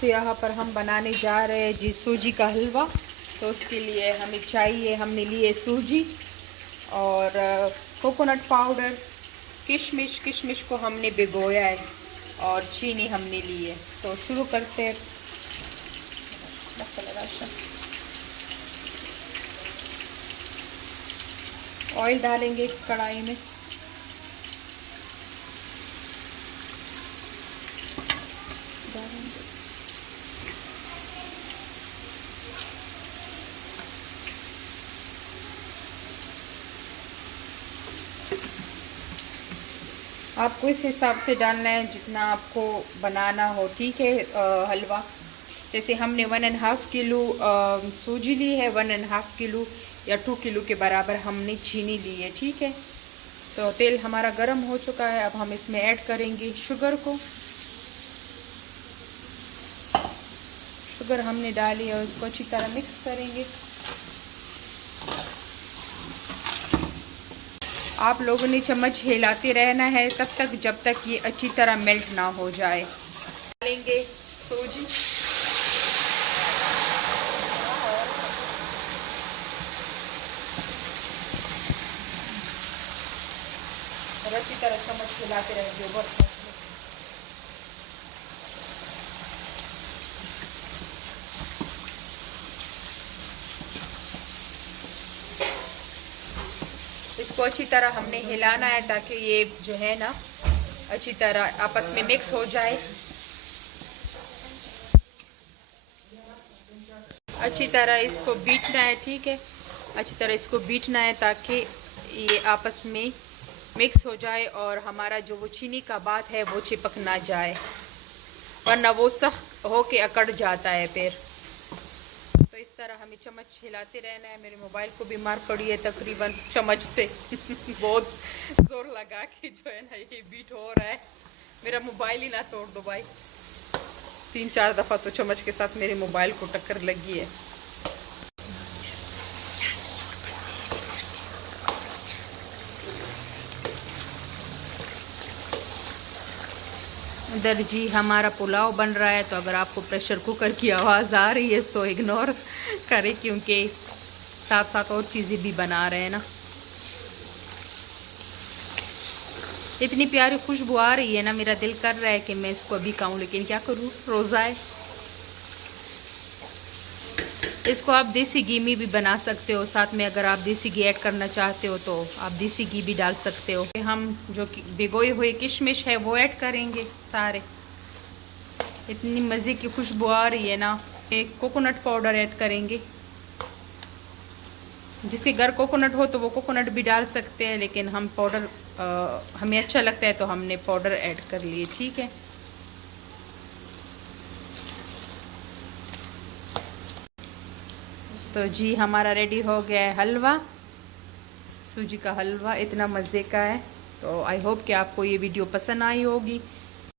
तो यहाँ पर हम बनाने जा रहे हैं जी सूजी का हलवा। तो उसके लिए हमें चाहिए, हमने लिए सूजी और कोकोनट पाउडर, किशमिश को हमने भिगोया है और चीनी हमने ली है। तो शुरू करते हैं। ऑयल डालेंगे कढ़ाई में। आपको इस हिसाब से डालना है जितना आपको बनाना हो, ठीक है। हलवा जैसे हमने 1.5 किलो सूजी ली है, 1.5 किलो या 2 किलो के बराबर हमने चीनी ली है, ठीक है। तो तेल हमारा गर्म हो चुका है। अब हम इसमें ऐड करेंगे शुगर को। शुगर हमने डाली है और इसको अच्छी तरह मिक्स करेंगे। आप लोगों ने चम्मच हिलाते रहना है तब तक जब तक ये अच्छी तरह मेल्ट ना हो जाए। डालेंगे सूजी और अच्छी तरह चम्मच हिलाते रहेंगे। इसको अच्छी तरह हमने हिलाना है ताकि ये जो है ना अच्छी तरह आपस में मिक्स हो जाए। अच्छी तरह इसको बीटना है, ठीक है। अच्छी तरह इसको बीटना है ताकि ये आपस में मिक्स हो जाए और हमारा जो वो चीनी का बात है वो चिपक ना जाए, वरना वो सख्त होके अकड़ जाता है फिर। तो इस तरह हमें चम्मच हिलाते रहना है। मेरे मोबाइल को भी मार पड़ी है तकरीबन चम्मच से बहुत जोर लगा के जो है ना ये बीट हो रहा है। मेरा मोबाइल ही ना तोड़ दो भाई। 3-4 दफ़ा तो चम्मच के साथ मेरे मोबाइल को टक्कर लगी है। इधर जी हमारा पुलाव बन रहा है। तो अगर आपको प्रेशर कुकर की आवाज़ आ रही है सो इग्नोर करें, क्योंकि साथ साथ और चीज़ें भी बना रहे हैं ना। इतनी प्यारी खुशबू आ रही है ना, मेरा दिल कर रहा है कि मैं इसको अभी खाऊं, लेकिन क्या करूं, रोज़ा है। इसको आप देसी घी में भी बना सकते हो। साथ में अगर आप देसी घी ऐड करना चाहते हो तो आप देसी घी भी डाल सकते हो। हम जो भिगोए हुए किशमिश है वो ऐड करेंगे सारे। इतनी मज़े की खुशबू आ रही है ना। एक कोकोनट पाउडर ऐड करेंगे। जिसके घर कोकोनट हो तो वो कोकोनट भी डाल सकते हैं, लेकिन हम पाउडर हमें अच्छा लगता है तो हमने पाउडर ऐड कर लिए, ठीक है। तो जी हमारा रेडी हो गया है हलवा, सूजी का हलवा। इतना मज़े का है। तो आई होप कि आपको ये वीडियो पसंद आई होगी।